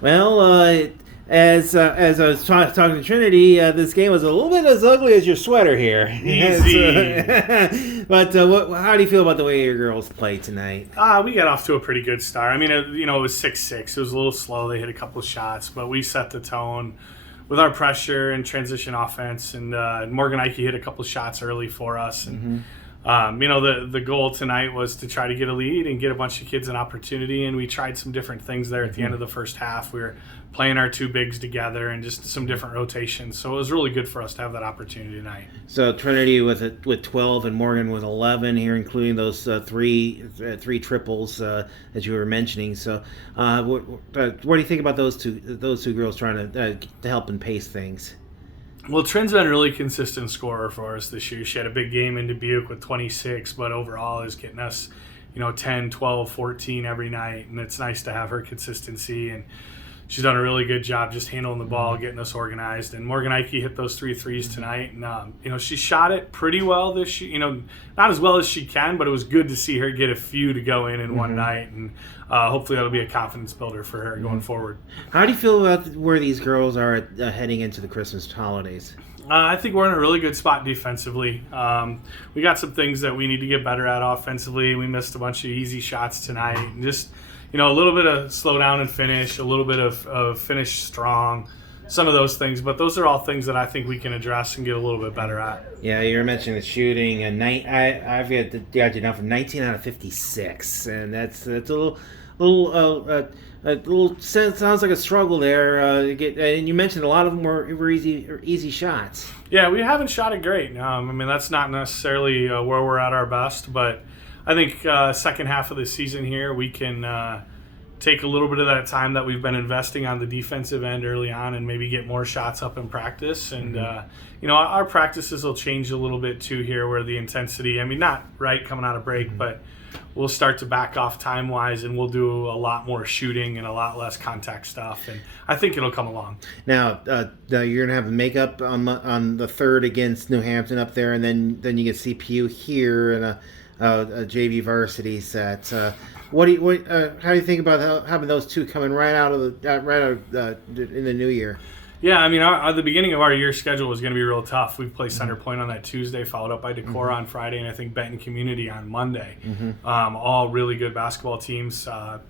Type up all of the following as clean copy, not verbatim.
Well, as I was talking to Trinity, this game was a little bit as ugly as your sweater here. Easy. But how do you feel about the way your girls played tonight? We got off to a pretty good start. I mean, it was 6-6. It was a little slow. They hit a couple of shots, but we set the tone with our pressure and transition offense. And Morgan Ike hit a couple of shots early for us. And the goal tonight was to try to get a lead and get a bunch of kids an opportunity. And we tried some different things there at the end of the first half. We were playing our two bigs together and just some different rotations. So it was really good for us to have that opportunity tonight. So Trinity with 12 and Morgan with 11 here, including those three triples that you were mentioning. So what do you think about those two girls trying to help and pace things? Well, Trin's been a really consistent scorer for us this year. She had a big game in Dubuque with 26, but overall is getting us, 10, 12, 14 every night. And it's nice to have her consistency. And she's done a really good job just handling the ball, getting us organized. And Morgan Ike hit those 3 threes tonight. And, she shot it pretty well this year. Not as well as she can, but it was good to see her get a few to go in one night. And hopefully that'll be a confidence builder for her going forward. How do you feel about where these girls are heading into the Christmas holidays? I think we're in a really good spot defensively. We got some things that we need to get better at offensively. We missed a bunch of easy shots tonight. And just a little bit of slow down and finish, a little bit of finish strong, some of those things. But those are all things that I think we can address and get a little bit better at. Yeah, you were mentioning the shooting. I've got you down from 19 out of 56, and that's a little sounds like a struggle there. And you mentioned a lot of them were easy shots. Yeah, we haven't shot it great. That's not necessarily where we're at our best, but I think second half of the season here, we can take a little bit of that time that we've been investing on the defensive end early on and maybe get more shots up in practice. And, our practices will change a little bit too here where the intensity, not right coming out of break, but we'll start to back off time-wise and we'll do a lot more shooting and a lot less contact stuff. And I think it'll come along. Now, you're going to have a makeup on the third against New Hampton up there, and then you get CPU here and a JV varsity set. How do you think about having those two coming right out in the new year? Yeah, the beginning of our year schedule was going to be real tough. We play Center Point on that Tuesday, followed up by Decorah on Friday, and I think Benton Community on Monday. All really good basketball teams. The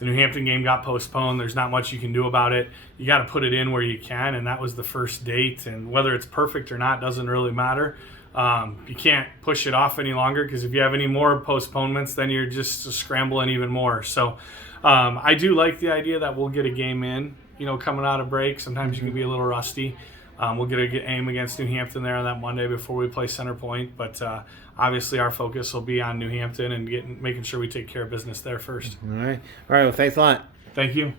New Hampton game got postponed. There's not much you can do about it. You got to put it in where you can, and that was the first date. And whether it's perfect or not doesn't really matter. You can't push it off any longer because if you have any more postponements, then you're just scrambling even more. So I do like the idea that we'll get a game in, coming out of break. Sometimes you can be a little rusty. We'll get a aim against New Hampton there on that Monday before we play Center Point. But obviously our focus will be on New Hampton and making sure we take care of business there first. All right. Well, thanks a lot. Thank you.